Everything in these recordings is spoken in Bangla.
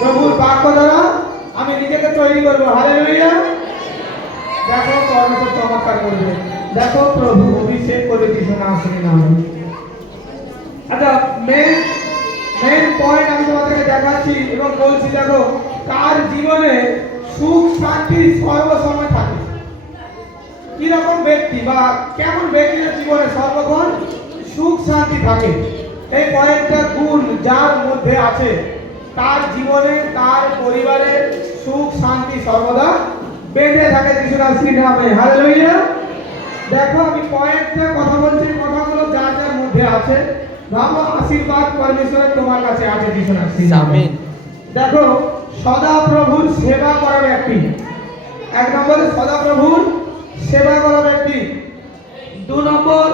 প্রভুর বাক্য দ্বারা আমি নিজেকে তৈরি করবো। হালেলুয়া। দেখো পরমেশ্বর চমৎকার করবে। দেখো প্রভু অভিষেক করে যিশু নামের নামে। আচ্ছা, মেন পয়েন্ট আমি তোমাদেরকে দেখাচ্ছি এবং বলছি, দেখো তার জীবনে সুখ শান্তি সর্বসময় থাকে। কিরকম ব্যক্তি বা কেমন ব্যক্তির জীবনে সর্বক্ষণ সুখ শান্তি থাকে, এই কয়েকটা গুণ যার মধ্যে আছে তার জীবনে তার পরিবারে সুখ শান্তি সর্বদা বেঁধে থাকে যিশু নামের নামে। হালেলুয়া। দেখো আমি কয়েকটা কথা বলছি, কথাগুলো যার যার মধ্যে আছে ভাবো আশীর্বাদ পরমেশ্বরের তোমার কাছে আছে যিশু নামের নামে। দেখো সদা প্রভুর সেবা করা ব্যক্তি, এক নম্বরে সদা প্রভুর সেবা করা ব্যক্তি। 2 নম্বর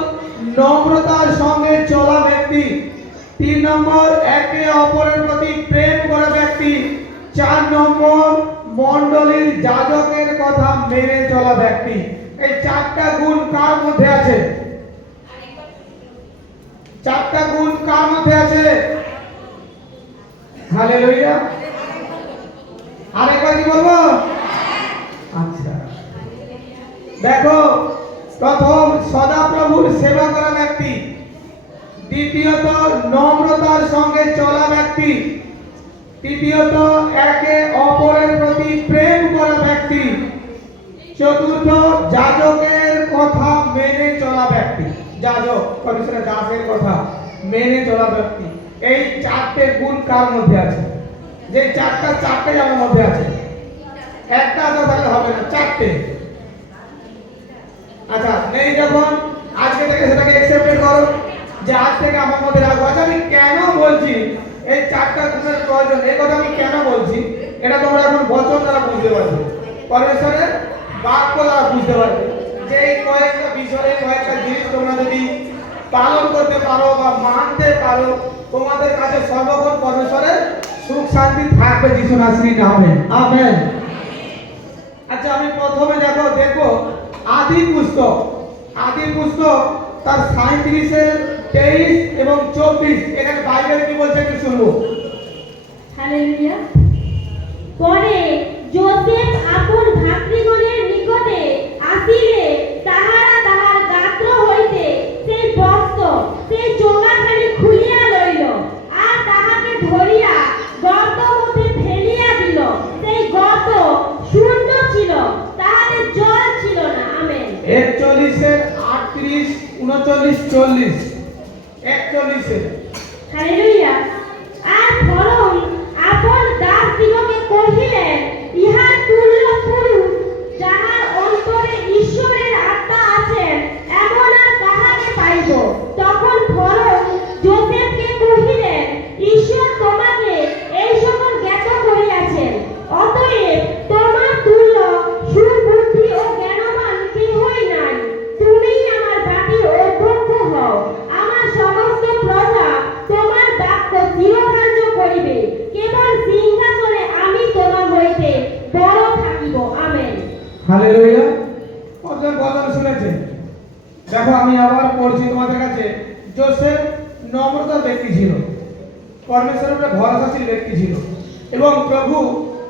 নম্রতার সঙ্গে চলা ব্যক্তি। 3 নম্বর একে অপরের প্রতি প্রেম করা ব্যক্তি। 4 নম্বর মণ্ডলীর যাজকের কথা মেনে চলা ব্যক্তি। এই 4টা গুণ কার মধ্যে আছে? 4টা গুণ কার মধ্যে আছে? হালেলুয়া। আরেকবার কি বলবো? আচ্ছা, দেখো প্রথম সদাপ্রভুর সেবা করা ব্যক্তি, দ্বিতীয়ত নম্রতার সঙ্গে চলা ব্যক্তি, তৃতীয়ত একে অপরের প্রতি প্রেম করা ব্যক্তি, চতুর্থ যাজকের কথা মেনে চলা ব্যক্তি। যাজক পরমেশ্বরের দাসের কথা মেনে চলা ব্যক্তি। এই 4টে গুণ কার মধ্যে আছে? যে 4টাই আমার মধ্যে আছে, একটা তো তাহলে হবে না, 4টে। আচ্ছা, নেই যখন আজকে থেকে সেটাকে অ্যাকসেপ্ট করো যে আজ থেকে আমার মধ্যে রাখবো। আচ্ছা, আমি কেন বলছি এই 4টা গুণের প্রয়োজন, এই কথা আমি কেন বলছি এটা তোমরা এখন বচন দ্বারা বুঝতে পারবে, পরমেশ্বরের বাক্য দ্বারা বুঝতে পারবে যে এই কয়েকটা বিষয়ে কয়েকটা জিনিস তোমরা যদি পালন করতে পারো বা মানতে পারো, তোমাদের কাছে সর্বক্ষণ পরমেশ্বরের সুখ শান্তি থাকবে যিশু নামের নামে। আমেন। আচ্ছা, আমি প্রথমে দেখো আদি পুস্তক তার 37 23 এবং 24 এখানে বাইবেল কি বলছে একটু শুনবো। হালেলুয়া। পরে যোসেফ আপন ভাতৃগণের নিকটে আসিলে তাহারা তাহার গাত্র হইতে সেই বস্ত্র সেই চোঙাখানি খুলিয়া লইল, আর তাহাকে ধরিয়া গর্ত মধ্যে ফেলিয়া দিল। সেই গর্ত শূন্য ছিল, তাহাতে জল ছিল না। আমেন। 41 38 39 40 41। হালেলুয়া। আর ফরৌন আপন দাসদিগকে কহিলেন, ইহার তুল্য পুরুষ যাহার অন্তরে ঈশ্বরের আত্মা আছেন, এমন আর কাহাকে পাইব? তখন ফরৌন যোসেফকে কহিলেন, ঈশ্বর তোমাকে এই সকল জ্ঞাত করিয়াছেন, অতএব তোমার তুল্য সুবুদ্ধি ও জ্ঞানবান কেহই নাই। তুমিই আমার জাতির অধ্যক্ষ হও। আমার সমস্ত প্রজা তোমার বাক্য চিরধার্য করিবে, কেবল সিংহাসনে আমি তোমার হইতে বড় থাকিব। আমেন। হালেলুয়া। প্রথম বচন শুনেছেন। দেখো আমি আবার পড়ছি তোমাদের কাছে। যোসেফ নম্রতার ব্যক্তি ছিল, পরমেশ্বরের উপরে ভরসাশীল ব্যক্তি ছিল, এবং প্রভু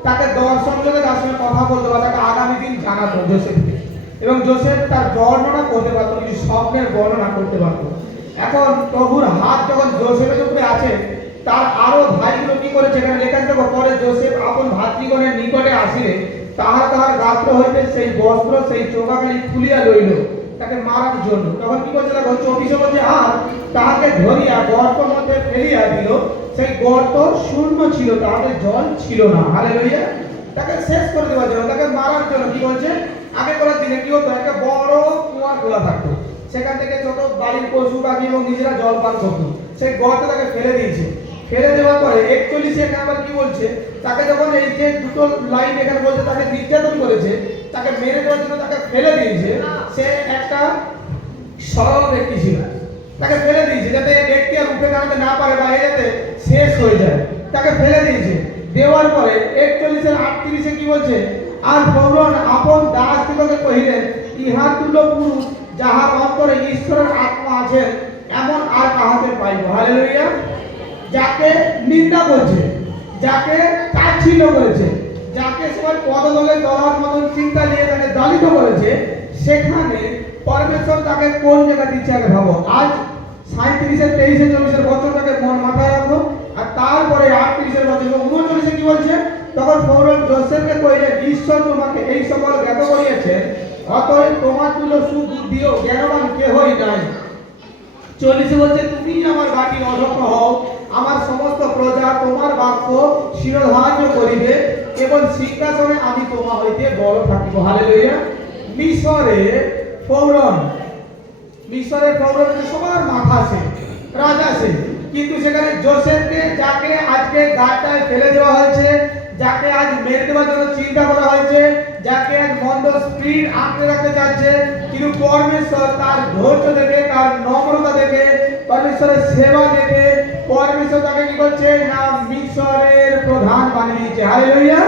তাকে দর্শন যোগে তার সঙ্গে কথা বলতে বা তাকে আগামী দিন জানাতো যোসেফকে, এবং যোসেফ তার বর্ণনা করতে পারতো, কিছু স্বপ্নের বর্ণনা করতে পারতো। এখন প্রভুর হাত যখন যোসেফের উপরে আছে, তার আরো ভাইগুলো কি করেছে এখানে লেখা আছে। পরে যোসেফ আপন ভাতৃগণের নিকটে আসিলে তাহার গাত্র হইতে সেই বস্ত্র সেই চোঙাখানি খুলিয়া লইল তাকে মারার জন্য। তখন কি করছে দেখো 24 বলছে, আর তাহাকে ধরিয়া গর্ত মধ্যে ফেলিয়া দিল। সেই গর্ত শূন্য ছিল, তাহাতে জল ছিল না। হালেলুয়া। তাকে শেষ করে দেওয়ার জন্য, তাকে মারার জন্য কি বলছে, আগে করার দিনে কি হতো, একটা বড় কুয়া খোলা থাকতো, সেখান থেকে ছোট বাড়ির পশু পাখি এবং নিজেরা জল পান করতো। সেই গর্তে তাকে ফেলে দিয়েছে। ফেলে দেওয়ার পরে 41 আবার কি বলছে, তাকে যখন এই যে দুটো লাইন এখানে বলছে তাকে নির্যাতন করেছে, তাকে মেরে দেওয়ার জন্য তাকে ফেলে দিয়েছে। সে একটা সরল ব্যক্তি ছিল, তাকে ফেলে দিয়েছে যাতে এই ব্যক্তি আর উঠে দাঁড়াতে না পারে বা যাতে শেষ হয়ে যায়, তাকে ফেলে দিয়েছে। দেওয়ার পরে 41 38 কি বলছে, আর ফরৌন আপন দাসদিগকে কহিলেন, ইহার তুল্য পুরুষ যাহার অন্তরে ঈশ্বরের আত্মা আছেন, এমন আর কাহাতে পাইব। হালেলুয়া। যাকে নিন্দা করছে, যাকে তাচ্ছিল্য করেছে, যাকে সবাই পদদলে দলার মতন চিন্তা নিয়ে তাকে দলিত করেছে, সেখানে পরমেশ্বর তাকে কোন জায়গা দিচ্ছে আগে ভাবো। আজ 37-এর 23-এর 24-এর বছরটাকে মন মাথায় রাখো। আর তারপরে 38-এর বছর 39-এ কি বলছে? তখন ফরৌন যোসেফকে কইলেন, ঈশ্বর তোমাকে এই সকল জ্ঞাত করিয়েছে, অতএব তোমার তুল্য সুবুদ্ধি ও জ্ঞানবান কেহই নাই। 40-এ বলছে, তুমি আমার বাটির অধ্যক্ষ হও, আমার সমস্ত প্রজা তোমার বাক্য শিরোধার্য করিবে, কেবল সিংহাসনে আমি তোমা হইতে বড় থাকিব। হালেলুয়া। মিশরের ফরৌন সবার মাথা আছে, রাজা আছে, কিন্তু সেখানে যোসেফকে, যাকে আজকে গাটায় ফেলে দেওয়া হয়েছে, যাকে আজ মেরে দেওয়ার জন্য চিন্তা করা হয়েছে, যাকে আজ মন্দ স্পিড আঁকড়ে রাখতে চাচ্ছে, কিন্তু পরমেশ্বর তার ধৈর্য দেখে, তার নম্রতা দেখে, পরমেশ্বরের সেবা দেখে পরমেশ্বর তাকে কি করছে না মিশরের প্রধান বানিয়ে দিয়েছে। হালেলুয়া।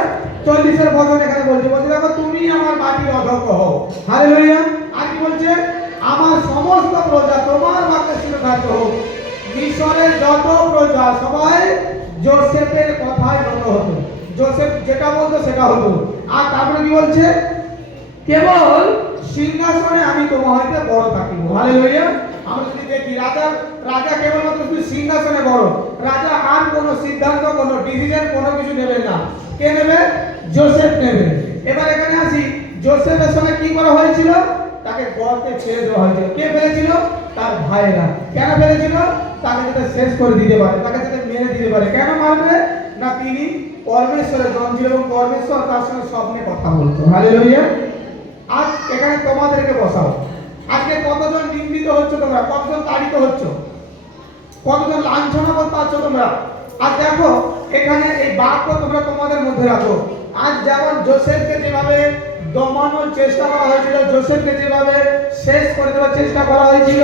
40-এর বছর এখানে বলছে, দেখো তুমি আমার বাটির অধ্যক্ষ হও। হালেলুয়া। আর কি বলছে? আমার সমস্ত প্রজা তোমার বাক্যে শিরোধার্য হোক। মিশরের যত প্রজা সবাই যোসেফের কথায় নত হতো, যোসেফ যেটা বলতো সেটা হতো। আর তারপরে কি বলছে? কেবল সিংহাসনে আমি তোমার হইতে বড় থাকিব। হালেলুয়া। আমরা যদি দেখি রাজা কেবলমাত্র শুধু সিংহাসনে বড়, রাজা আর কোনো সিদ্ধান্ত, কোনো ডিসিশন, কোনো কিছু নেবেন না। কে নেবে? যোসেফ নেবে। এবার এখানে আসি, যোসেফের সঙ্গে কি করা হয়েছিল? তাকে গর্তে ছেড়ে দেওয়া হয়েছিল। কে ফেলেছিল? তার ভাইরা। কেন ফেলেছিল? তাকে যাতে শেষ করে দিতে পারে, তাকে যাতে মেরে দিতে পারে। কেন মারবে না? তিনি পরমেশ্বরের জন ছিল এবং পরমেশ্বর তার সঙ্গে স্বপ্নে কথা বলতো। হালেলুয়া। আজ এখানে তোমাদেরকে বসাও। আজকে কতজন নিন্দিত হচ্ছ তোমরা, কতজন তাড়িত হচ্ছ, কতজন লাঞ্ছনা পাচ্ছ তোমরা। আর দেখো এখানে এই বাক্য তোমরা তোমাদের মধ্যে রাখো। আজ যেমন যোসেফকে যেভাবে দমানোর চেষ্টা করা হয়েছিল, যোসেফকে যেভাবে শেষ করে দেওয়ার চেষ্টা করা হয়েছিল,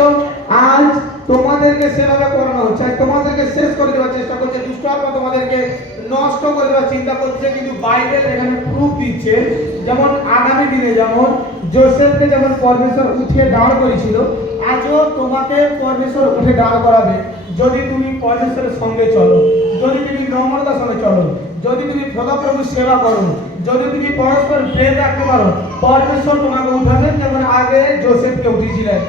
আজ তোমাদেরকে সেভাবে করানো হচ্ছে। আজ তোমাদেরকে শেষ করে দেওয়ার চেষ্টা করছে, দুষ্ট আত্মা তোমাদেরকে নষ্ট করে দেওয়ার চিন্তা করছে। কিন্তু বাইবেল এখানে প্রুফ দিচ্ছে, যেমন আগামী দিনে যেমন যোসেফকে যেমন পরমেশ্বর উঠিয়ে দাঁড় করেছিল, আজও তোমাকে পরমেশ্বর উঠে দাঁড় করাবে যদি তুমি পরমেশ্বরের সঙ্গে চলো, যদি তুমি নম্রতার সঙ্গে চলো, যদি তুমি সদাপ্রভুর সেবা করো, যদি তুমি পরস্পর প্রেম রাখতে পারো, পরমেশ্বর তোমাকে উঠাবেন যেমন আগে যোসেফকে উঠিয়েছিলেন।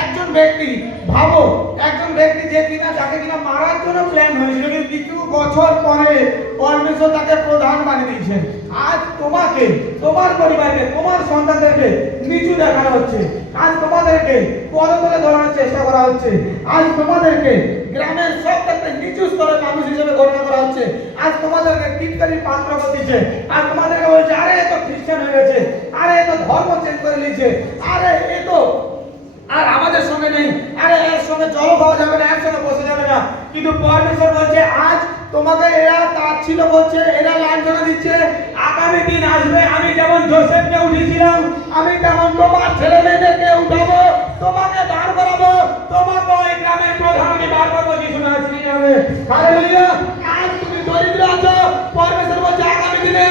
একজন ব্যক্তি, ভাবো, একজন ব্যক্তি যে কিনা, যাকে কিনা মারার জন্য প্ল্যান হয়েছিল, কিন্তু কিছু বছর পরে পরমেশ্বর তাকে প্রধান বানিয়ে দিয়েছেন। আজ তোমাকে, তোমার পরিবারকে, তোমার সন্তানদেরকে নিচু দেখানো হচ্ছে। আজ তোমাদেরকে পদতলে ধরানোর চেষ্টা করা হচ্ছে। আজ তোমাদেরকে গ্রামের সব ক্ষেত্রে নিচু স্তরের মানুষ হিসেবে গণনা করা হচ্ছে। আজ তোমাদেরকে টিটকারির পাত্র করে দিচ্ছে। আর তোমাদেরকে বলছে, আরে এ তো খ্রিস্টান হয়ে গেছে, আরে এ তো ধর্ম চেঞ্জ করে নিয়েছে, আরে এ তো আর আমাদের সঙ্গে নেই, আরে এর সঙ্গে জল খাওয়া যাবে না, এর সঙ্গে বসে যাবে না। কিন্তু পরমেশ্বর বলছে, আজ তোমাকে এরা তাচ্ছিল্য করছে, এরা লাঞ্ছনা দিচ্ছে। আগামী দিন আসবে, আমি যেমন যোসেফকে উঠিয়েছিলাম, আমি তেমন তোমার ছেলে মেয়েদেরকে উঠাবো, তোমাকে দাঁড় করাবো, তোমাকে ওই গ্রামের প্রধান আমি বার করবো যিশু নাসরি নামে। হালেলুয়া। আজ তুমি দরিদ্র আছো, পরমেশ্বর বলছে আগামী দিনে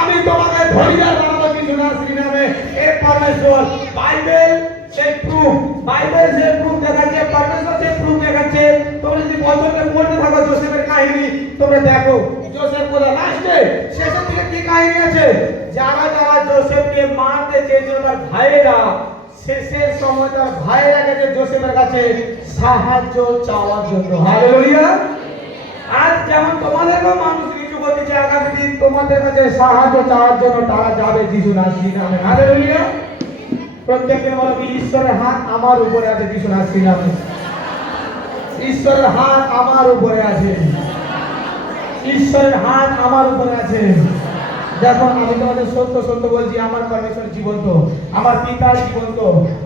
আমি তোমাকে ধনীদার বানাবো যিশু নাসরি নামে। এ পরমেশ্বর। বাইবেল সেই প্রুফ, বাইবেল সেই প্রুফ দেখাচ্ছে, পরমেশ্বর সেই প্রুফ দেখাচ্ছে। তোমরা যদি বছরকে পড়তে থাকো যোসেফের কাহিনী, তোমরা দেখো যোসেফ কোথায় লাস্টে শেষের দিকে কি কাহিনী আছে। যারা যারা যোসেফকে মারতে চেয়েছিল তার ভাইয়েরা, শেষের সময় তার ভাইয়েরা গেছে যোসেফের কাছে সাহায্য চাওয়ার জন্য। হালেলুয়া। আজ যেমন তোমাদেরকেও মানুষ কিছু করতেছে, আগামী দিন তোমাদের কাছে সাহায্য চাওয়ার জন্য তারা যাবে যিশু নাসরি নামে। হালেলুয়া। প্রত্যেককে বলো কি, ঈশ্বরের হাত আমার উপরে আছে যিশু নাসরি নামে। ঈশ্বরের হাত আমার উপরে আছে, ঈশ্বরের হাত আমার উপরে আছে। দেখো আমি তোমাদের সত্য সত্য বলছি, আমার পরমেশ্বর জীবন্ত, আমার পিতা জীবন্ত।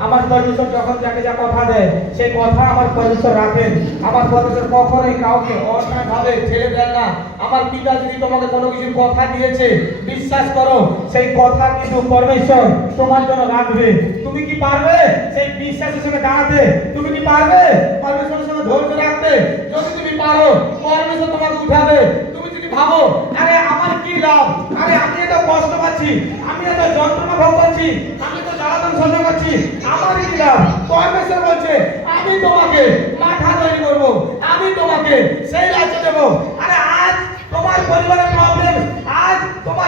আমার পরমেশ্বর যখন যাকে যা কথা দেয় সেই কথা আমার পরমেশ্বর রাখেন। আমার পরমেশ্বর কখনোই কাউকে অন্যায়ভাবে ছেড়ে দেন না। আমার পিতা যদি তোমাকে কোনো কিছু কথা দিয়েছে, বিশ্বাস করো সেই কথা কিন্তু পরমেশ্বর তোমার জন্য রাখবে। তুমি কি পারবে সেই বিশ্বাসের সঙ্গে দাঁড়াতে? তুমি কি পারবে পরমেশ্বরের সঙ্গে ধৈর্য রাখতে? যদি তুমি পারো, পরমেশ্বর তোমাকে উঠাবে। তুমি যদি ভাবো, আরে আমার কি লাভ, আরে আমি এত কষ্ট পাচ্ছি, আমি এত যন্ত্রণা ভোগ করছি, আমি তো জ্বালাতন সহ্য করছি, আমার কি লাভ? পরমেশ্বর বলছে, আমি তোমাকে মাথা তৈরি করবো, আমি তোমাকে সেই রাজ্য দেবো। আরে আজ তোমার পরিবারের প্রবলেম, আজ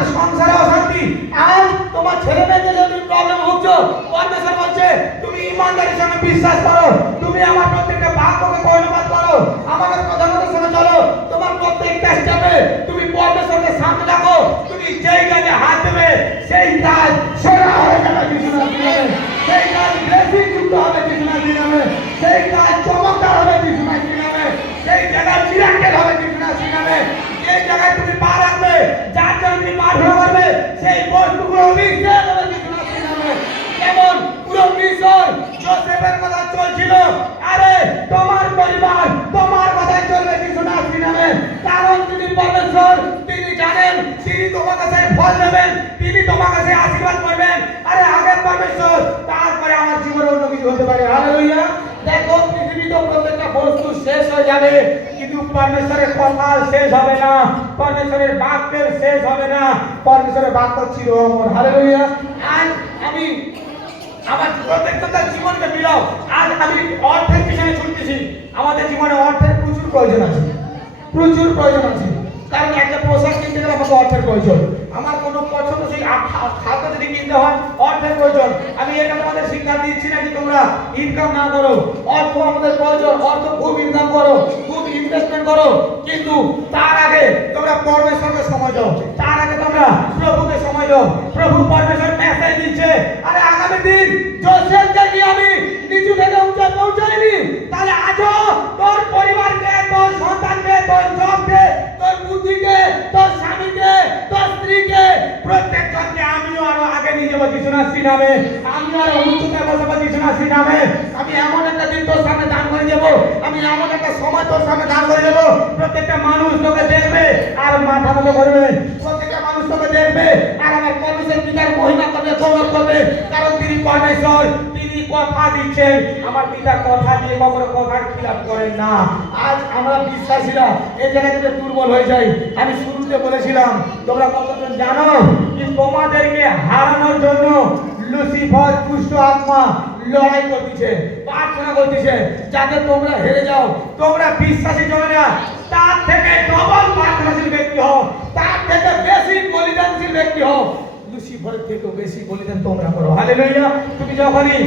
তোমার সংসারে অশান্তি, আজ তোমার ছেলে মেয়েদের যদি প্রবলেম ভুগছো, পরমেশ্বর বলছে তুমি ইমানদারির সঙ্গে বিশ্বাস করো, তুমি আমার প্রত্যেকটা বাক্যকে কর্ণপাত করো, আমাদের প্রধানতার সঙ্গে চলো, তোমার প্রত্যেকটা স্টেপে তুমি পরমেশ্বরকে সামনে রাখো, তুমি যেই কাজে হাত দেবে সেই কাজ সোনা হয়ে যাবে যিশুর নামে, সেই কাজ ব্লেসিং যুক্ত হবে যিশুর নামে, সেই কাজ চমৎকার হবে যিশুর নামে, সেই জায়গায় মিরাকেল হবে যিশুর নামে, এই জায়গায় তুমি পা রাখবে, যার জন্য তুমি প্রার্থনা করবে, সেই বস্তুগুলো অভিষেক হবে যিশুর নামে। যেমন পুরো মিশর যোসেফের কথা চলছিল, আরে তোমার পরিবার তোমার কথাই চলবে যিশুর নামে, কারণ তিনি পরমেশ্বর, তিনি জানেন তিনি তোমার কাছে ফল দেবেন, তিনি তোমার কাছে আশীর্বাদ করবেন। আরে আগে পরমেশ্বর, তারপরে আমার জীবনে অন্য কিছু হতে পারে। হালেলুয়া। দেখো পৃথিবীতে প্রত্যেকটা বস্তু শেষ হয়ে যাবে, কিন্তু পরমেশ্বরের কথা শেষ হবে না, পরমেশ্বরের বাক্যের শেষ হবে না, পরমেশ্বরের বাক্য চির অমর। হালেলুয়া। আজ আমি আমার প্রত্যেকটা জীবনকে বিলাও, আজ আমি অর্থের পিছনে ছুটতেছি, আমাদের জীবনে অর্থের প্রচুর প্রয়োজন আছে, প্রচুর প্রয়োজন আছে, কারণ একটা পোশাক কিনতে গেলে আমাকে অর্থের প্রয়োজন, আমার কোনো পছন্দসই খাদ্য যদি কিনতে হয় অর্থের প্রয়োজন। আমি এটা তোমাদের শিক্ষা দিচ্ছি না যে তোমরা ইনকাম না করো, অর্থ আমাদের প্রয়োজন, অর্থ খুব ইনকাম করো, খুব ইনভেস্টমেন্ট করো, কিন্তু তার আগে তোমরা পরমেশ্বরকে সময় দাও, তার আগে তোমরা প্রভুকে সময় দাও। প্রভু পরমেশ্বর মেসেজ দিচ্ছে, আরে আগামী দিন যোসেফকে কি আমি নিচু থেকে উঁচায় পৌঁছাইনি, তাহলে আজও তোর পরিবারকে, তোর সন্তানকে, তোর জবকে, তোর বুদ্ধিকে, তোর স্বামীকে, তোর স্ত্রীকে, প্রত্যেকজনকে আমিও আরো আগে নিয়ে যাবো যিশুর নামে, আমিও আরো উচ্চতায় বসাবো যিশুর নামে। আমি এমন একটা দিন তোর সামনে দান করে দেবো, আমি এমন একটা সময় তোর সামনে দান করে দেবো, প্রত্যেকটা মানুষ তোকে দেখবে আর মাথা মতো করবে, প্রত্যেকটা মানুষ তোকে দেখবে আর আমার পরমেশ্বর পিতার মহিমা করবে, গৌরব করবে, কারণ তিনি পরমেশ্বর, তিনি কথা দিচ্ছেন, আমার পিতা কথা দিয়ে কখনো কথার খিলাপ করেন না। আজ আমরা বিশ্বাসীরা এই জায়গা থেকে দুর্বল হয়ে যাই। আমি শুরুতে বলেছিলাম, তোমরা কতজন জানো যে তোমাদেরকে হারানোর জন্য লুসিফার দুষ্ট আত্মা লড়াই করতেছে, প্রার্থনা করতেছে যাতে তোমরা হেরে যাও, তোমরা বিশ্বাসী চলে না, তার থেকে ডবল প্রার্থনাশীল ব্যক্তি হও, তার থেকে বেশি বলিদানশীল ব্যক্তি হও, লুসিফারের থেকেও বেশি বলিদান তোমরা করো। হালেলুয়া। তুমি যখনই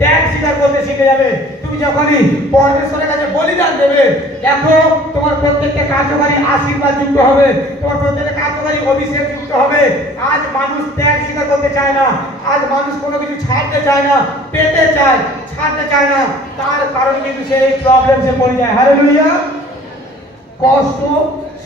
ত্যাগ স্বীকার করতে শিখে যাবে, তুমি যখনই পরমেশ্বরের কাছে বলিদান দেবে, দেখো তোমার প্রত্যেকটা কার্যকারী আশীর্বাদ যুক্ত হবে, তোমার প্রত্যেকটা কার্যকারী অভিষেক যুক্ত হবে। আজ মানুষ ত্যাগ স্বীকার করতে চায় না, আজ মানুষ কোনো কিছু ছাড়তে চায় না, পেতে চায়, ছাড়তে চায় না, তার কারণে কিন্তু সেই প্রবলেমসে পড়ে যায়। হালেলুয়া। কষ্ট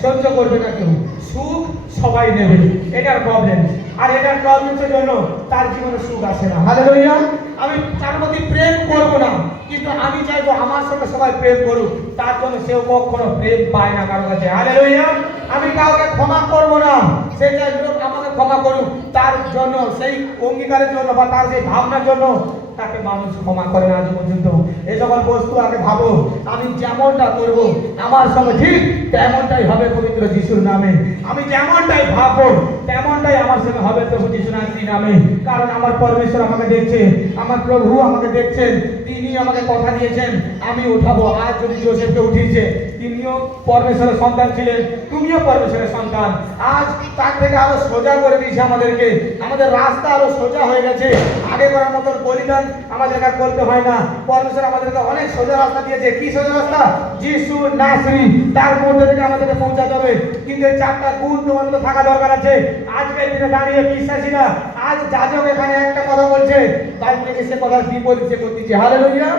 সহ্য করবে না কেউ, সুখ সবাই নেবে, এটার প্রবলেম, আর এটার প্রবলেমের জন্য তার জীবনে সুখ আসে না। হালেলুয়া। আমি তার মধ্যে প্রেম করব না, কিন্তু আমি চাইবো আমার সঙ্গে সবাই প্রেম করুক, তার জন্য সেও কখনো প্রেম পায় না কারো কাছে। হালেলুয়া। আমি কাউকে ক্ষমা করব না, সে চাই লোক আমাকে ক্ষমা করুক, তার জন্য সেই অঙ্গীকারের জন্য বা তার সেই ভাবনার জন্য তাকে মানুষ ক্ষমা করে না আজ পর্যন্ত। এই সকল বস্তু আগে ভাবো, আমি যেমনটা করব আমার সঙ্গে ঠিক তেমনটাই হবে পবিত্র যিশুর নামে, আমি যেমনটাই ভাববো তেমনটাই আমার সঙ্গে হবে প্রভু যিশুর নামে, কারণ আমার পরমেশ্বর আমাকে দেখছে, আমার প্রভু আমাকে দেখছেন, তিনি আমাকে কথা দিয়েছেন আমি উঠাবো। আজ যদি যোসেফকে উঠিয়েছে, তিনিও পরমেশ্বরের সন্তান ছিলেন, তুমিও পরমেশ্বরের সন্তান, আজ তার থেকে আরো সোজা করে দিয়েছে আমাদেরকে, আমাদের রাস্তা আরো সোজা হয়ে গেছে, আগে করার মতন বলিদান আমাদেরকে আর করতে হয় না, পরমেশ্বর আমাদেরকে অনেক সোজা রাস্তা দিয়েছে। কি সোজা রাস্তা? যিশু নাসরি, তার মধ্যে থেকে আমাদেরকে পৌঁছাতে হবে, কিন্তু এই চারটা গুণ তোমাদের তো থাকা দরকার আছে। আজকে দিনে দাঁড়িয়ে বিশ্বাসীরা, আজ যাজক এখানে একটা কথা বলছে, তাই থেকে সে কথার বিপরীত সে করতেছে। হালেলুয়া।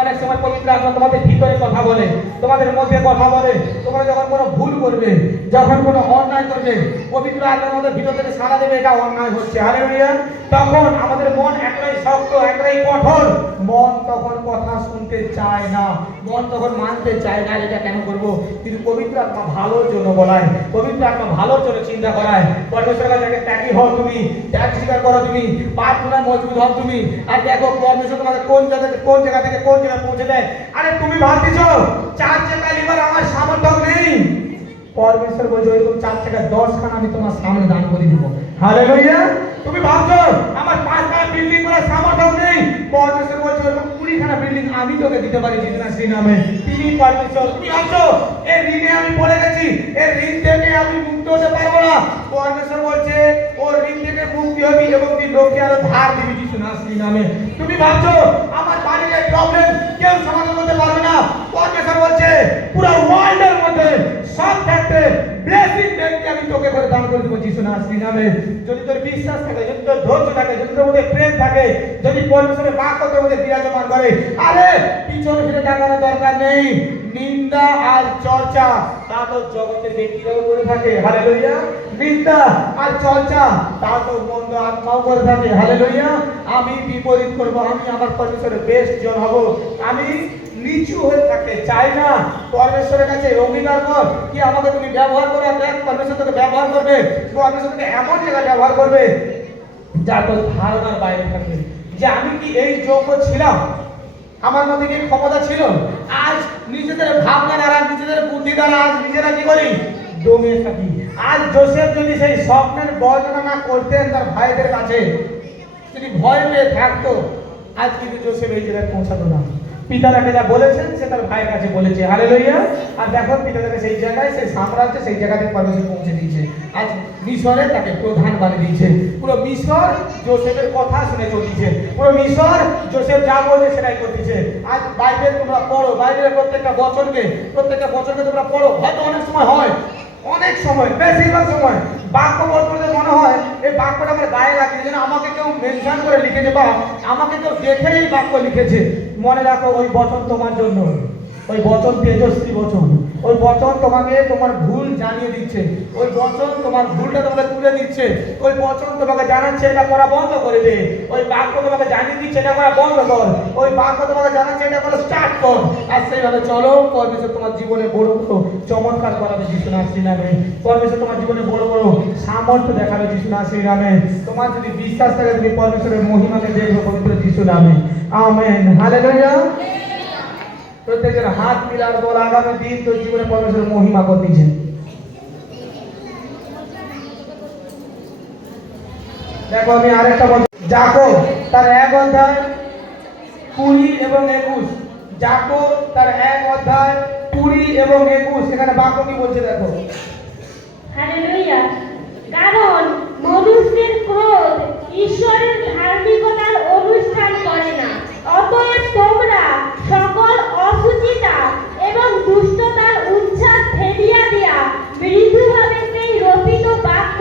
অনেক সময় পবিত্র আত্মা তোমাদের ভিতরে কথা বলে, তোমাদের মধ্যে কথা বলে, তোমরা যখন কোনো ভুল করবে, যখন কোনো অন্যায় করবে, পবিত্র আত্মা আমাদের ভিতর থেকে সাড়া দেবে এটা অন্যায় হচ্ছে। হালেলুয়া। তখন আমাদের মন একটাই শক্ত, একটাই কঠোর, মন তখন কথা শুনতে চায় না, মন তখন মানতে চায় না, এটা কেন করব, কিন্তু পবিত্র আত্মা ভালোর জন্য বলায়, পবিত্র আত্মা ভালোর জন্য চিন্তা করায়। পরমেশ্বরের কাছে ত্যাগী হও তুমি, ত্যাগ স্বীকার করো তুমি, প্রার্থনায় মজবুত হও তুমি, আর দেখো পরমেশ্বর তোমাকে কোন জায়গা থেকে কোন জায়গায় পৌঁছে দেয়। আরে তুমি ভাবতেছ 4 চাকা লিভার আমার সামর্থ্য নেই, পরমেশ্বর বলছে ওইরকম 4 চাকা 10 খানা আমি তোমার সামনে দান করে দিব। হালেলুয়া। তুমি ভাবছো আমার 5 খানা বিল্ডিং করার সামর্থ্য নেই, পরমেশ্বর বলছে ওইরকম 20 খানা বিল্ডিং আমি তোকে দিতে পারি যিশু নাসির নামে। তিনি পরমেশ্বর। তুমি ভাবছো এই ঋণে আমি পড়ে গেছি, এই ঋণ থেকে আমি মুক্ত হতে পারবো না। পরমেশ্বর বলছে ও ঋণ থেকে মুক্তি হবি এবং তুই লোককে আরো ধার দিবি যিশু নাসির নামে। তুমি ভাবছো আমার বাড়ির এই প্রবলেম কেউ সমাধান করতে পারবে না। পরমেশ্বর বলছে পুরো ওয়ার্ল্ডের মধ্যে সব থাকতে ব্লেসিং ব্যক্তি আমি তোকে করে দান করে দেবো যিশু নাসির নামে। যদি তোর বিশ্বাস থাকে, যদি তোর ধৈর্য থাকে, যদি তোর মধ্যে প্রেম থাকে, যদি পরমেশ্বরের বাক্য তোর মধ্যে বিরাজমান করে, আরে পিছনে ফিরে তাকানোর দরকার নেই। নিন্দা আর চর্চা তা তো জগতের ব্যক্তিরাও করে থাকে, হালেলুয়া। নিন্দা আর চর্চা তা তো মন্দ আত্মাও করে থাকে, হালেলুয়া। আমি বিপরীত করব, আমি আমার পরমেশ্বরের বেস্ট জন হব। আমি নিচু হয়ে থাকতে চাই না। পরমেশ্বরের কাছে অঙ্গীকার কর কি আমাকে তুমি ব্যবহার করো, দেখ পরমেশ্বর তোকে ব্যবহার করবে। পরমেশ্বর তোকে এমন জায়গায় ব্যবহার করবে যা তোর ধারণার বাইরে থাকবে। যে আমি কি এই যোগ্য ছিলাম, আমার মধ্যে কি ক্ষমতা ছিল? আজ নিজেদের ভাবনা দ্বারা, নিজেদের বুদ্ধি দ্বারা আজ নিজেরা কি করি? দমিয়ে থাকি। আজ যোসেফ যদি সেই স্বপ্নের বর্ণনা না করতেন তার ভাইদের কাছে, যদি ভয় পেয়ে থাকতো, আজ কিন্তু যোসেফ এই জায়গায় পৌঁছাতো না। পিতা তাকে যা বলেছেন সে তার ভাইয়ের কাছে বলেছে, হালেলুয়া। আর দেখো পিতা তাকে সেই জায়গায়, সেই সাম্রাজ্যে, সেই জায়গাতে পরমেশ্বর পৌঁছে দিয়েছে। আজ মিশরে তাকে প্রধান বানিয়ে দিয়েছে। পুরো মিশর যোসেফের কথা শুনে চলছে। পুরো মিশর যোসেফ যা বলছে সেটাই করতেছে। আজ বাইবেল তোমরা পড়ো, বাইবেলের প্রত্যেকটা বচনকে তোমরা পড়ো। হয়তো অনেক সময় হয়, অনেক সময়, বেশিরভাগ সময় বাক্য পড়তে মনে হয় এই বাক্যটা আমার গায়ে লাগে, যেন আমাকে কেউ মেনশন করে লিখেছে বা আমাকে কেউ দেখেই এই বাক্য লিখেছে। মনে রাখো ওই বচন তোমার জন্য, ওই বচন তেজস্বী বচন। ওই বচন তোমাকে তোমার ভুল জানিয়ে দিচ্ছে, ওই বচন তোমার ভুলটা তোমাকে তুলে দিচ্ছে, ওই বচন তোমাকে জানাচ্ছে এটা করা বন্ধ করে দে, ওই বাক্য তোমাকে জানিয়ে দিচ্ছে এটা করা বন্ধ কর, ওই বাক্য তোমাকে জানাচ্ছে এটা করে স্টার্ট কর। আর সেইভাবে চলো, পরমেশ্বর তোমার জীবনে বড় বড় চমৎকার করাবে যিশু নাসির নামে। পরমেশ্বর তোমার জীবনে বড় বড় সামর্থ্য দেখাবে যিশু নাসির নামে। তোমার যদি বিশ্বাস থাকে তুমি পরমেশ্বরের মহিমাকে দেখবে পবিত্র যিশু নামে। Amen, hallelujah. প্রত্যেকের হাত মিলার বল আগামী দিন তোর জীবনে পরমেশ্বরের মহিমা করতেছে। দেখো আমি আরেকটা বলছি, যাকব তার 1 অধ্যায় 20 এবং 21। যাকব তার 1 অধ্যায় 20 এবং 21, এখানে বাক্য কি বলছে দেখো। হালেলুয়া। কারণ মনুষ্যের ক্রোধ ঈশ্বরের ধার্মিকতার অনুষ্ঠান করে না। অতএব তোমরা সকল অসুচিতা এবং দুষ্টতার উচ্ছ্বাস ফেলিয়া দিয়া মৃদুভাবে সেই রচিত বাক্য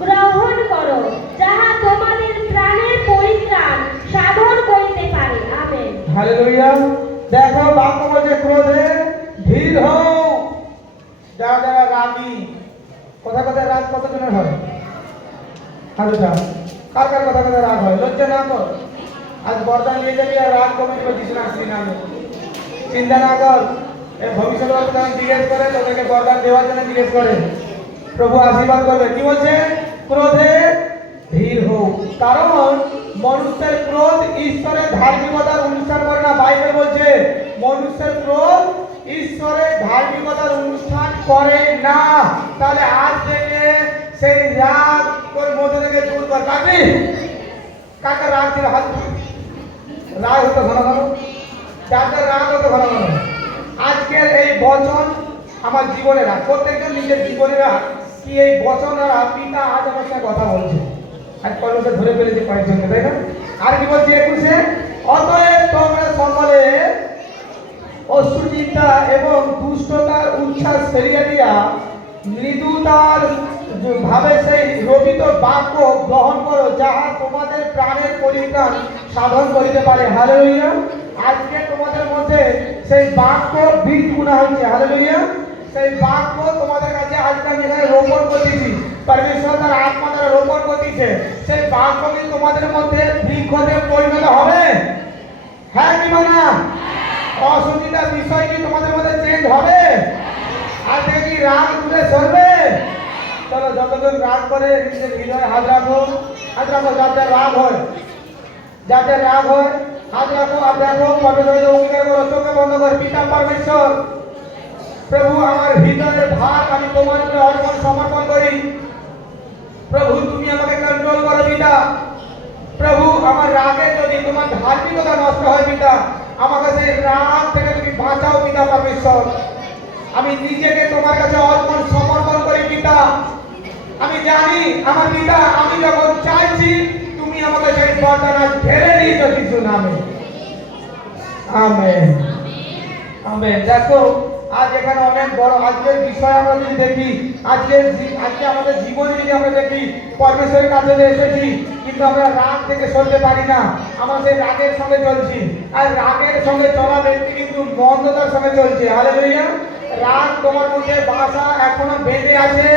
গ্রহণ করো, যাহা তোমাদের প্রাণের পরিত্রাণ সাধন করিতে পারে। Amen, hallelujah. দেখো বাক্য বলছে ক্রোধে ধীর হও। যারা যারা রাগী, কথা কথা রাগ কতজনের হয়? হালুটা কার কার কথা কথা রাগ হয়? লজ্জা না কর, আজ বরদান নিয়ে যাবি আর রাগ কমে যাবে যিশু নাসির নামে। চিন্তা না কর, এই ভবিষ্যৎ কথা জিজ্ঞেস করে তোদেরকে বরদান দেওয়ার জন্য জিজ্ঞেস করে, প্রভু আশীর্বাদ করবে। কি বলছে? ক্রোধে ধীর হও, কারণ মনুষ্যের ক্রোধ ঈশ্বরের ধার্মিকতার অনুষ্ঠান করে না। বাইবেল বলছে মনুষ্যের ক্রোধ ঈশ্বরের ধার্মিকতার অনুষ্ঠান করে না। তাহলে আজ থেকে সেই রাগ তোর মধ্যে থেকে দূর কর। কাকি কাকা রাগ ছিল, হাত রাগ হতো ঘন ঘন, যাদের রাগ হতো ঘন ঘন। আজকের এই বচন আমার জীবনে রাখ, প্রত্যেকজন নিজের জীবনে রাখ কি এই বচন দ্বারা পিতা আজ আমার সাথে কথা বলছে। আজ পরমেশ্বর ধরে ফেলেছে কয়েকজনকে, তাই না? আর কি বলছে 21-এ? অতএব তোমরা সকলে অসুচিন্তা এবং দুষ্টতার উচ্ছ্বাস ফেলিয়া দিয়া মৃদুতার ভাবে সেই রচিত বাক্য গ্রহণ করো, যাহা তোমাদের প্রাণের পরিত্রাণ সাধন করিতে পারে। হালেলুয়া। আজকে তোমাদের মধ্যে সেই বাক্য বীজ গুণা হচ্ছে। হালেলুয়া। সেই বাক্য তোমাদের কাছে আজকে আমি এখানে রোপণ করতেছি, পরমেশ্বর তার আত্মা দ্বারা রোপণ করতেছে। সেই বাক্য কি তোমাদের মধ্যে বৃক্ষতে পরিণত হবে? হ্যাঁ কি মানা? অসুবিধার বিষয় কি তোমাদের মধ্যে চেঞ্জ হবে? আজকে কি রাগ দূরে সরবে? চলো যতজন রাগ করে নিজের হৃদয়ে হাত রাখো, হাত রাখো। যাতে রাগ হয়, যাতে রাগ হয় হাত রাখো। আর দেখো পরমেশ্বরের অঙ্গীকার করো, চোখে বন্ধ কর। পিতা পরমেশ্বর, প্রভু আমার হৃদয়ের ভার আমি তোমার উপরে অর্পণ সমর্পণ করি। প্রভু তুমি আমাকে কন্ট্রোল করো পিতা। প্রভু আমার রাগে যদি তোমার ধার্মিকতা নষ্ট হয় পিতা, আমাকে সেই রাগ থেকে তুমি বাঁচাও পিতা পরমেশ্বর। আমি নিজেকে তোমার কাছে অর্পণ সমর্পণ করি পিতা। আমি জানি আমার পিতা, আমি যখন চাইছি তুমি আমাকে সেই বরদান আজ ঢেলে দিয়েছো কিছু নামে। Amen amen. দেখো আজ এখানে অনেক বড় আজকের বিষয় আমরা যদি দেখি, আজকে আমাদের জীবনে যদি আমরা দেখি, পরমেশ্বরের কাছে যে এসেছি কিন্তু আমরা রাগ থেকে সরতে পারি না, আমরা সেই রাগের সঙ্গে চলছি। আর রাগের সঙ্গে চলা ব্যক্তি কিন্তু মন্দতার সঙ্গে চলছে। হালেলুয়া। রাগ তোমার মধ্যে বাসা এখনো বেঁধে আছে,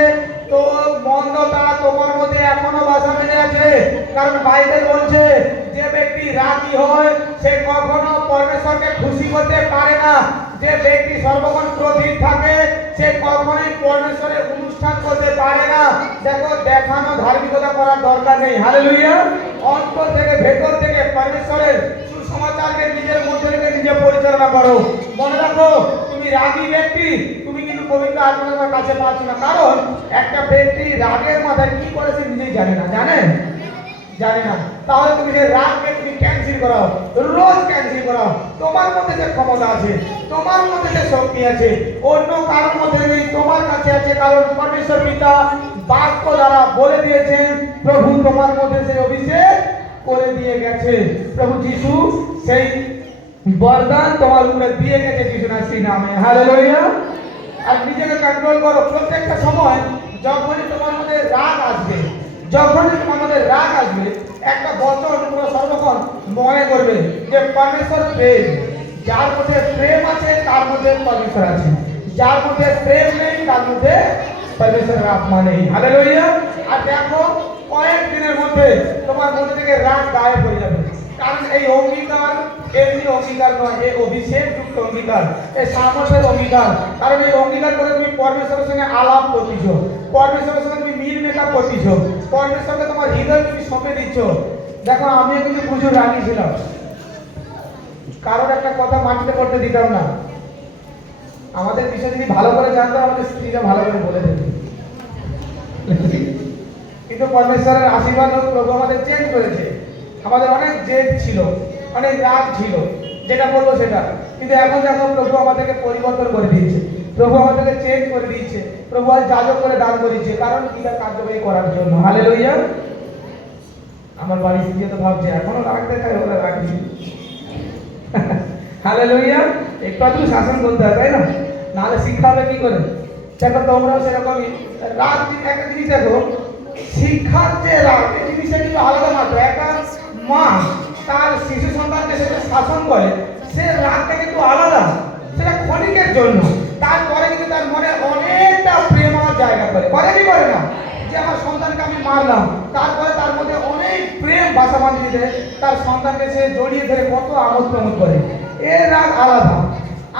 তো মন্দতা তোমার মধ্যে এখনো বাসা বেঁধে আছে। কারণ বাইবেল বলছে যে ব্যক্তি রাগী হয় সে কখনো পরমেশ্বরকে খুশি করতে পারে না। যে ব্যক্তি সর্বক্ষণ ক্রোধিত থাকে সে কখনোই পরমেশ্বরের অনুষ্ঠান করতে পারে না। দেখো, দেখানো ধার্মিকতা করার দরকার নেই। হালেলুয়া। অন্তর থেকে ভেতর থেকে পরমেশ্বরের সুসমাচারকে নিজের মধ্যে রেখে নিজে পরিচালনা করো। মনে রাখো, তুমি রাগী ব্যক্তি, তুমি কিন্তু পবিত্র আত্মার কাছে পাচ্ছ না। কারণ একটা ব্যক্তি রাগের মাথায় কি করে সে নিজেই জানে না। জানেন? জানি না। তাহলে তুমি যে রাগকে তুমি ক্যান্সেল করাও, রোজ ক্যান্সেল করাও। তোমার মধ্যে যে ক্ষমতা আছে, তোমার মধ্যে যে শক্তি আছে, অন্য কারোর মধ্যে নেই, তোমার কাছে আছে। কারণ পরমেশ্বর পিতা বাক্য দ্বারা বলে দিয়েছেন, প্রভু তোমার মধ্যে সেই অভিষেক করে দিয়ে গেছে। প্রভু যিশু সেই বরদান তোমার উপরে দিয়ে গেছে যিশু নাসির নামে। হালেলুয়া। আর নিজেকে কন্ট্রোল করো। প্রত্যেকটা সময় যখনই তোমার মধ্যে রাগ আসবে, যখনই তোমার মধ্যে রাগ আসবে, একটা বচন তোমরা সর্বক্ষণ মনে করবে যে পরমেশ্বর প্রেম। যার মধ্যে প্রেম আছে তার মধ্যে পরমেশ্বর আছে, যার মধ্যে প্রেম নেই তার মধ্যে পরমেশ্বরের আত্মা নেই। হালেলুয়া। আর দেখো, কয়েক দিনের মধ্যে তোমার মধ্যে থেকে রাগ গায়েব হয়ে যাবে। কারণ এই অঙ্গীকার এমনি অঙ্গীকার নয়, এই অভিষেক যুক্ত অঙ্গীকার, এই সামর্থ্যের অঙ্গীকার। কারণ এই অঙ্গীকার করে তুমি পরমেশ্বরের সঙ্গে আলাপ করতেছ, পরমেশ্বরের সঙ্গে তুমি মিল মেকআপ করতেছ, পরমেশ্বরকে তোমার হৃদয় তুমি সঁপে দিচ্ছ। দেখো, আমিও কিন্তু প্রচুর রাগী ছিলাম, কারোর একটা কথা মানতে করতে দিতাম না। আমাদের বিষয় যদি ভালো করে জানতো আমাদের স্ত্রীরা ভালো করে বলে দেবে। কিন্তু পরমেশ্বরের আশীর্বাদ হোক, প্রভু আমাদের চেঞ্জ করেছে। আমাদের অনেক জেদ ছিল, অনেক রাগ ছিল, যেটা বলবো সেটা। কিন্তু এখন দেখো, প্রভু আমাদেরকে পরিবর্তন করে দিয়েছে, প্রভু আমাদেরকে চেঞ্জ করে দিয়েছে। প্রভু আজ যাজক করে দান করেছে, কারণ এটা কার্যবাহী করার জন্য। হালেলুয়া। আমার বাড়ি গিয়ে তো ভাবছে এখনো রাগ দেখায়, ওরা রাগি। হালেলুয়া। একটু একটু শাসন করতে হয়, তাই না? নাহলে শিক্ষা হবে কি করে? দেখো, তোমরাও সেরকমই রাগ। একটা জিনিস দেখো, শিক্ষার যে রাগ, এই জিনিসটা কিন্তু আলাদা মাত্র। একটা মা তার শিশু সন্তানকে সেটা শাসন করে, সে রাগটা কিন্তু আলাদা, সেটা ক্ষণিকের জন্য। তারপরে কিন্তু তার মনে অনেকটা প্রেম আমার জায়গা করে কি করে না? যে আমার সন্তানকে আমি মারলাম, তারপরে তার মধ্যে অনেক প্রেম বাসা বাঁধিয়ে দেয়, তার সন্তানকে সে জড়িয়ে ধরে কত আমোদ প্রমোদ করে। এর রাগ আলাদা,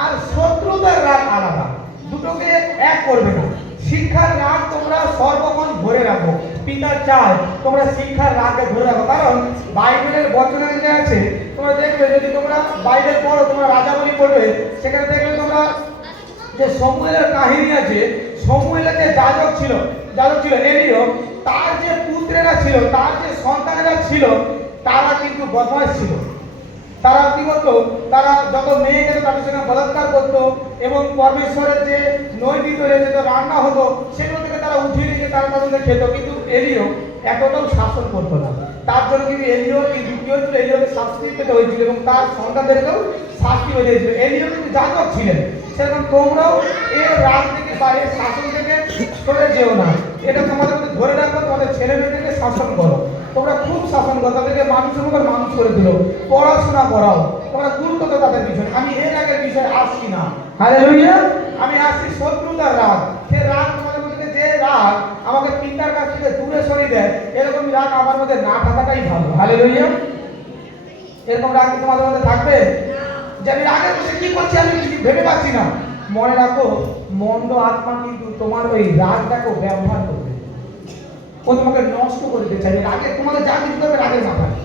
আর শত্রুতার রাগ আলাদা। দুটোকে এক করবে না। শিক্ষার রাগ তোমরা সর্বক্ষণ ধরে রাখো। পিতা চায় তোমরা শিক্ষার রাগকে ধরে রাখো। কারণ বাইবেলের বচনে যে আছে, তোমরা দেখবে, যদি তোমরা বাইবেল পড়ো, তোমরা রাজাবলী পড়বে, সেখানে দেখবে তোমরা যে সমুয়েলের কাহিনী আছে। সমুয়েলের যে যাজক ছিল এলিও, তার যে পুত্রেরা ছিল, তার যে সন্তানেরা ছিল, তারা কিন্তু বদমাশ ছিল। তারা কি করতো? তারা যত মেয়ে যেত তাদের সঙ্গে বলাৎকার করতো, এবং পরমেশ্বরের যে নৈবেদ্য যেত রান্না হতো সেগুলো থেকে তারা উঠিয়ে রেখে তারা তাদের খেত। কিন্তু এলিও এতটাও শাসন করতো না। তার জন্য কিন্তু এলিওর কি দ্বিতীয় ছিল, এলিওকে শাস্তি পেতে হয়েছিল, এবং তার সন্তানদেরকেও শাস্তি হয়ে গিয়েছিল। এলিও কিন্তু যাজক ছিলেন। সেরকম তোমরাও এর রাগ থেকে বা এর শাসন থেকে সরে যেও না। এটা তোমাদের মধ্যে ধরে রাখো। তোমাদের ছেলে মেয়েদেরকে শাসন করো, তোমরা খুব শাসন করো, তাদেরকে মানুষের মতো মানুষ করে দিল, পড়াশোনা করাও, তোমরা গুরুত্ব দাও তাদের বিষয়। আমি এর আগের বিষয়ে আসছি না। হালেলুয়া। আমি আসছি শত্রুতার রাগ। সে রাগ তোমাদের মধ্যে, যে রাগ আমাকে পিতার কাছ থেকে দূরে সরিয়ে দেয়, এরকম রাগ আমার মধ্যে না থাকাটাই ভালো। হালেলুয়া। এরকম রাগ কি তোমাদের মধ্যে থাকবে? যে আমি রাগের বসে কি করছি আমি কিছু ভেবে পাচ্ছি না। মনে রাখো, মন্দ আত্মা কিন্তু তোমার ওই রাগটাকে ব্যবহার করবে, ও তোমাকে নষ্ট করে দিতে চাইবে। রাগে তোমাদের যা কিছু করবে রাগের মাথায়।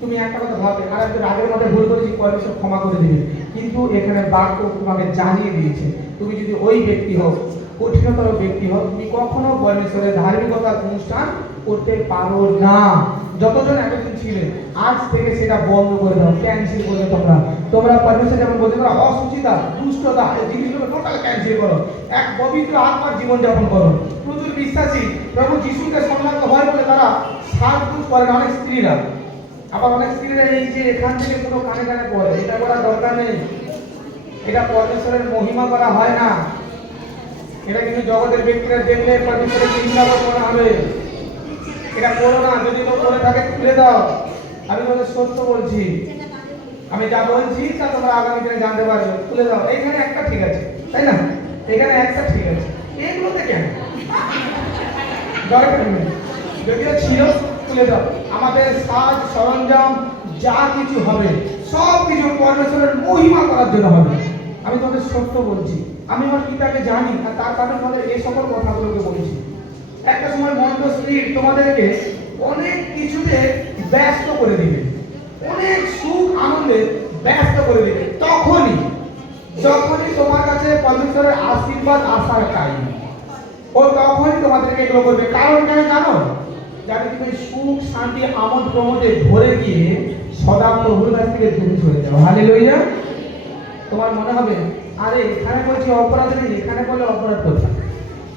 তুমি একটা কথা ভাববে, আর একটু রাগের মাথায় ভুল করেছি, পরমেশ্বর ক্ষমা করে দিবে। কিন্তু এখানে বাক্য তোমাকে জানিয়ে দিয়েছে, তুমি যদি ওই ব্যক্তি হও, কঠিনতর ব্যক্তি হোক, তুমি কখনো পরমেশ্বরের ধার্মিকতার অনুষ্ঠান করতে পারো না। যতজন এতদিন ছিলে, আজ থেকে সেটা বন্ধ করে দাও, ক্যান্সেল করে দাও। তোমরা পরমেশ্বর যেমন বলতে পারো অসুচিতা, দুষ্টতা, এই জিনিসগুলো টোটাল ক্যান্সেল করো। এক পবিত্র আত্মার জীবনযাপন করো। প্রচুর বিশ্বাসী প্রভু যিশুকে সম্মান হয় বলে তারা সাজগুজ করে না, অনেক স্ত্রীরা। আবার অনেক স্ত্রীরা এই যে এখান থেকে পুরো কানে কানে পড়ে, এটা করার দরকার নেই। এটা পরমেশ্বরের মহিমা করা হয় না। এটা কিন্তু জগতের ব্যক্তিরা দেখলে পরমেশ্বরের নিন্দা করা হবে। এটা করো না। যদি তো করে থাকে তুলে দাও। আমি তোমাদের সত্য বলছি, আমি যা বলছি তা তোমরা আগামী দিনে জানতে পারবে। তুলে দাও। এইখানে একটা ঠিক আছে, তাই না? এখানে একটা ঠিক আছে, এগুলোতে কেন দরকার নেই। যদিও ছিল, তুলে দাও। আমাদের সাজ সরঞ্জাম যা কিছু হবে সব কিছু পরমেশ্বরের মহিমা করার জন্য হবে। আমি তোমাদের সত্য বলছি, আমি আমার পিতাকে জানি, আর তার কারণে তোমাদের এই সকল কথাগুলোকে বলছি। একটা সময় মন্দ স্ত্রী তোমাদেরকে অনেক কিছুতে ব্যস্ত করে দিবে, অনেক সুখ আনন্দে ব্যস্ত করে দিবে। যখনই তোমার কাছে পরমেশ্বরের আশীর্বাদ আসার টাইম, ও তখনই তোমাদেরকে এগুলো করবে। কারণ কেন জানো? যাতে তুমি সুখ শান্তি আমোদ প্রমোদে ভরে গিয়ে সদা প্রভুর কাছ থেকে দূরে চলে যাও। হালেলুয়া। তোমার মনে হবে আরে এখানে বলছি অপরাধ নেই, এখানে বলে অপরাধ কোথায়?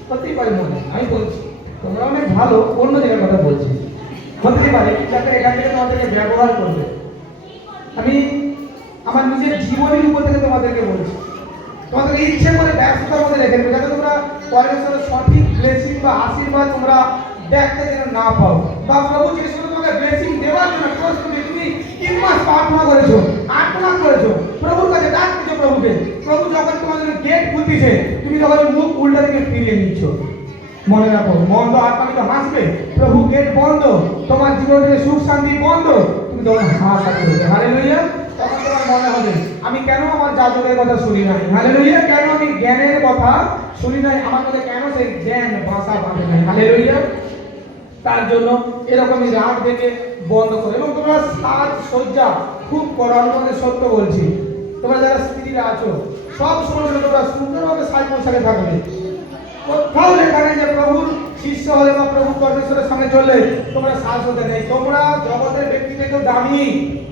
হতেই পারে মনে। আমি বলছি তোমরা অনেক ভালো, অন্য জায়গার কথা বলছি। হতে পারে যাতে এখান থেকে তোমাদেরকে ব্যবহার করবে। আমি আমার নিজের জীবনের উপর থেকে তোমাদেরকে বলছি, তোমাদের ইচ্ছে করে ব্যস্ততার মধ্যে রেখে দেবে, যাতে তোমরা পরমেশ্বরের সঠিক ব্লেসিং বা আশীর্বাদ তোমরা দেখতে যেন না পাও। বা প্রভু যে সময় তোমাকে ব্লেসিং দেওয়ার জন্য প্রস্তুতি, তুমি 3 মাস প্রার্থনা করেছো, আর্তনাদ করেছো, প্রভুর কাছে ডাকছো প্রভুকে। প্রভু যখন তোমাদের গেট খুলতেছে, তুমি যখন মুখ উল্টা দিকে ফিরিয়ে নিচ্ছ, মনে রাখো মন্দ আত্মা কিন্তু হাসবে। প্রভু গেট বন্ধ, তোমার জীবনে সুখ শান্তি বন্ধ, তুমি তখন হাত করবে। হালেলুয়া। তখন তোমার মনে হবে আমি কেন আমার যাজকের কথা শুনি নাই? হালেলুয়া। কেন আমি জ্ঞানের কথা শুনি নাই? আমার মধ্যে কেন সেই জ্ঞান ভাষা বাঁধে নাই? হালেলুয়া। তার জন্য এরকমই রাগ দেখে বন্ধ করো। এবং তোমরা সাজ সজ্জা খুব করো। আমি তোমাদের সত্য বলছি, তোমরা যারা স্ত্রীরা আছো সব সময় তোমরা সুন্দরভাবে সাজ পোশাকে থাকবে। কোথাও লেখা নেই যে প্রভুর শিষ্য হলে বা প্রভু পরমেশ্বরের সঙ্গে চললে তোমরা সাজ হতে নেই। তোমরা জগতের ব্যক্তি থেকেও দামি।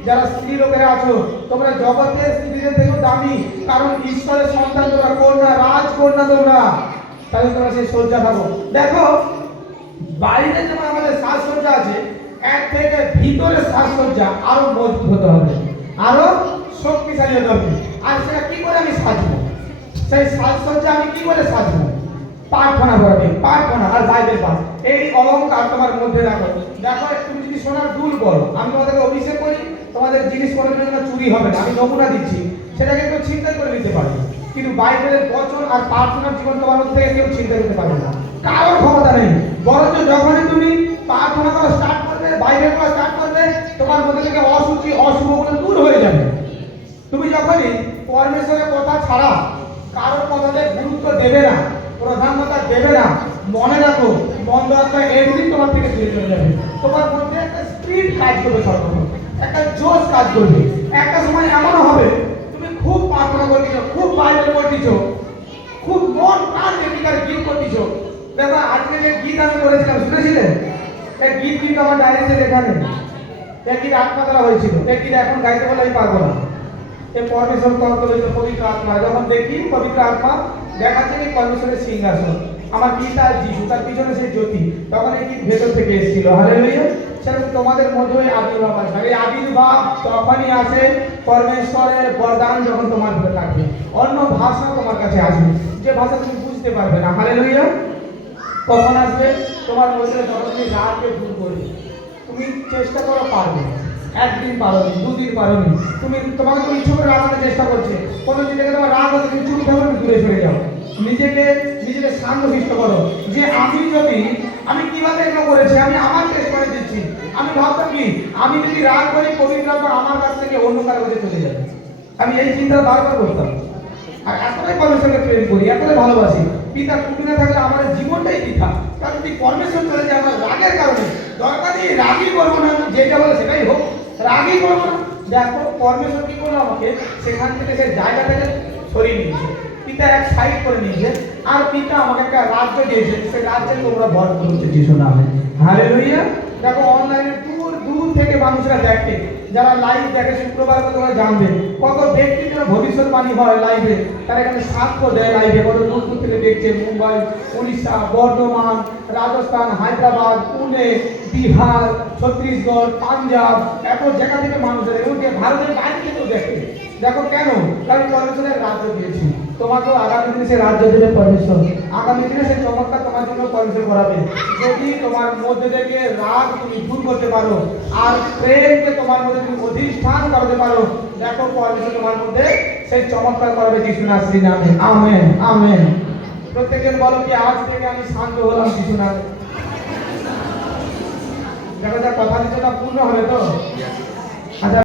যারা স্ত্রী লোকেরা আছো তোমরা জগতের স্ত্রীদের থেকেও দামি, কারণ ঈশ্বরের সন্তান তোমরা, কন্যা, রাজকন্যা তোমরা। তাহলে তোমরা সেই সজ্জা থাকো। দেখো বাইরে যেমন আমাদের সাজসজ্জা আছে, এক থেকে ভিতরের সাজসজ্জা আরো মজবুত হতে হবে, আরো শক্তিশালী হতে হবে। আর সেটা কি করে আমি সাজবো? সেই সাজসজ্জা আমি কি করে সাজবো? প্রার্থনা করবে, প্রার্থনা আর বাইবেল পাঠ। এই অলংকার তোমার মধ্যে রাখো। দেখো তুমি যদি সোনার দুল করো, আমি তোমাদেরকে অভিষেক করি, তোমাদের জিনিস কোনো জন্য চুরি হবে না। আমি নমুনা দিচ্ছি, সেটাকে কেউ ছিনতাই করে নিতে পারবে, কিন্তু বাইবেলের বচন আর প্রার্থনার জীবন তোমার মধ্যে থেকে কেউ ছিনতাই করতে পারবে না। কারোর ক্ষমতা নেই। বরঞ্চ যখনই তুমি প্রার্থনা করা স্টার্ট করবে, বাইবেল পড়া স্টার্ট করবে, তোমার মধ্যে থেকে অসুচি অশুভগুলো দূর হয়ে যাবে। তুমি যখনই পরমেশ্বরের কথা ছাড়া কারোর কথাতে গুরুত্ব দেবে না, প্রধানতা দেবে না, মনে রাখো মন্দ আত্মা এমনি তোমার থেকে দূরে চলে যাবে। তোমার মধ্যে একটা স্পিড কাজ করবে, সর্বপ্রথম একটা জোশ কাজ করবে। একটা সময় এমনও হবে তুমি খুব প্রার্থনা করতেছ, খুব বাইবেল পড়তেছ, খুব মন প্রাণ দিয়ে গীত করতেছ। দেখো আজকে যে গীত আমি করেছিলাম শুনেছিলেন? এই গীত কিন্তু আমার ডায়েরিতে লেখা নেই। এই গীত আত্মা দ্বারা হয়েছিল। এই গীত এখন গাইতে বলে আমি পারবো না। এই পরমেশ্বর তত্ত্ব হয়েছে পবিত্র আত্মা। যখন দেখি পবিত্র আত্মা দেখাচ্ছে কি পরমেশ্বরের সিংহাসন, আমার পিতা যিশু, তার পিছনে সেই জ্যোতি, তখন এই গীত ভেতর থেকে এসেছিল। হালেলুয়া। সেরকম তোমাদের মধ্যে আবির্ভাব আসবে। এই আবির্ভাব তখনই আসে পরমেশ্বরের বরদান যখন তোমার ভিতরে থাকবে। অন্য ভাষা তোমার কাছে আসবে, যে ভাষা তুমি বুঝতে পারবে না। হালেলুয়া। কখন আসবে? তোমার মধ্যে যখন তুমি রাগকে দূর করবে। তুমি চেষ্টা করো, পারবে, একদিন পারোনি, দুদিন পারোনি, তুমি তোমাকে তো ইচ্ছে করে রাগানোর চেষ্টা করছে, কোনো জিনিসকে তোমার রাগ হচ্ছে, তুমি চুপ থাকো, দূরে সরে যাও। নিজেকে শান্ত শিষ্ট করো যে আমি কিভাবে এগুলো করেছি, আমি আমার টেস্ট করে দিচ্ছি। আমি ভাবতাম কি আমি যদি রাগ করি পবিত্র আত্মা আমার কাছ থেকে অন্য কারো কাছে চলে যাবে। আমি এই চিন্তা বারবার করতাম। আর এতটাই পরমেশ্বরকে প্রেম করি, এতটাই ভালোবাসি, পিতা তুমি না থাকলে আমার জীবনটাই বৃথা। কারণ যদি পরমেশ্বর চলে যায় আমার রাগের কারণে, দরকার নেই রাগই করবো না, যেটা বলে সেটাই হোক, রাগই করবো না। দেখো পরমেশ্বর কি করলো আমাকে সেখান থেকে, সে জায়গা থেকে সরিয়ে নিয়েছে, পিতা এক সাইড করে নিয়েছে। আর পিতা আমাকে একটা রাজ্য দিয়েছে, সেই রাজ্যে তোমরা ভর করছে যিশু নামে। হালেলুয়া। দেখো অনলাইনে দূর দূর থেকে মানুষরা দেখে, যারা লাইভ দেখে শুক্রবার করে তোমরা জানবে কত ব্যক্তির জন্য ভবিষ্যৎবাণী হয় লাইভে, তারা এখানে সাক্ষ্য দেয় লাইভে, কত দূর দূর থেকে দেখছে। মুম্বাই, উড়িষ্যা, বর্ধমান, রাজস্থান, হায়দ্রাবাদ, পুনে, বিহার, ছত্তিশগড়, পাঞ্জাব, এত জায়গা থেকে মানুষের, এমনকি ভারতের বাইরে থেকেও দেখে। দেখো কেন? কারণ পরমেশ্বরের রাজ্য দিয়েছি তোমাকেও, আগামী দিনে সে রাজ্য দেবে পরমেশ্বর। আগামী দিনে সে চমৎকার তোমার জন্য পরমেশ্বর করাবে, যদি তোমার মধ্যে থেকে রাগ তুমি দূর করতে পারো আর প্রেমকে তোমার মধ্যে তুমি অধিষ্ঠান করতে পারো। দেখো পরমেশ্বর তোমার মধ্যে সেই চমৎকার করবে যিশু নাসির নামে। Amen, amen. প্রত্যেকের বলো কি আজ থেকে আমি শান্ত হলাম যিশু নামে। দেখো যা কথা দিচ্ছ তা পূর্ণ হবে তো? আচ্ছা।